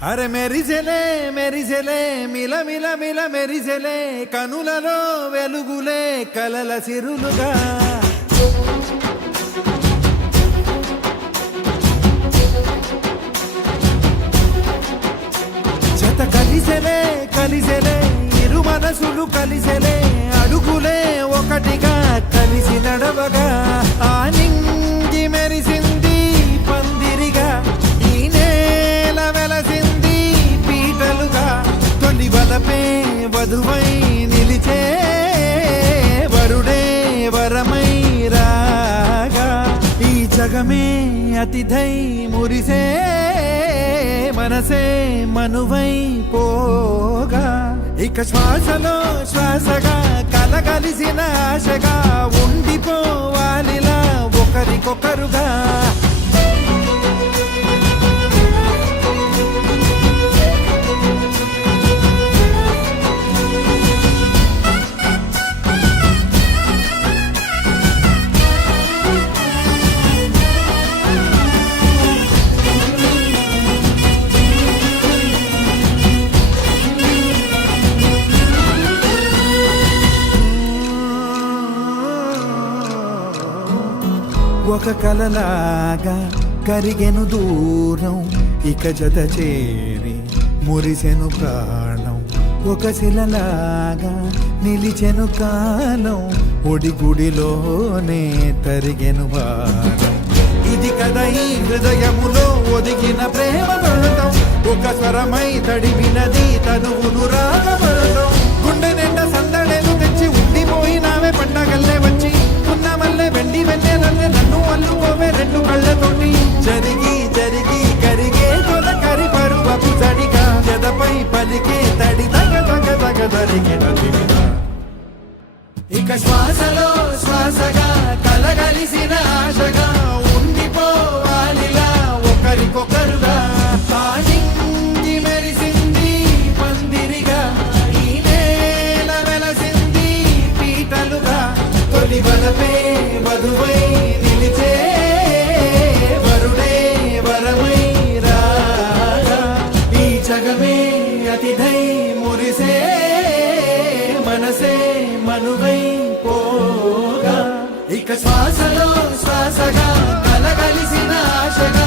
అరే మెరిసెలే మెరిసెలే మిల మిల మిల మెరిసెలే కనులలో వెలుగులే కలల సిరులుగా జత కలిసెలే కలిసెలే ఇరు మనసులు కలిసెలే అడుగులే ఒకటిగా కలిసి నడవగా ఆ నింగి మెరిసింది పందిరిగా ఈ నేల వెలసింది పీటలుగా తొలి వలపే వధువై నిలిచే వరుడే వరమై రాగా ఈ జగమే అతిథై మురిసే మనసే మనువై పోగా ఇక శ్వాసలో శ్వాసగా కలగలిసిన ఆశగా ఉండిపోవాలిలా ఒకరికొకరుగా ఒక కలలాగా కరిగెను దూరం ఇక జత చేరి మురిసెను ప్రాణం ఒక శిలలాగా నిలిచెను కాలం ఒడిగుడిలోనే తరిగెను భారం ఇది కదా ఈ హృదయములో ఒదిగిన ప్రేమ పడటం ఒక స్వరమై తడివినది తనువును రాగపడటం గుండె నిండా సందడేలు తెచ్చి ఉండిపోయినావే పండగల్లే వచ్చి ఉన్నమల్లే వెండి వెన్నెలల్లే నన్ను అల్లుకోవే రెండు కళ్ళతోటి జరిగి జరిగి కరిగే తొలకరి పరువపు తడిగా జదపై పలికే తడి తగ తగ తగ తరిగిన దివిన ఇక శ్వాసలో శ్వాసగా కలగలిసిన ఆశగా ఉండిపోవాలిలా ఒకరికొకరుగా ఆ నింగి మెరిసింది పందిరిగా ఈ నేల వెలసింది పీటలుగా తొలి వలపే వధువై నిలిచే వరుడే వరమై రాగా ఈ జగమే అతిథై మురిసే మనసే మనువై పోగా ఇక శ్వాసలో శ్వాసగా కలగలిసిన ఆశగా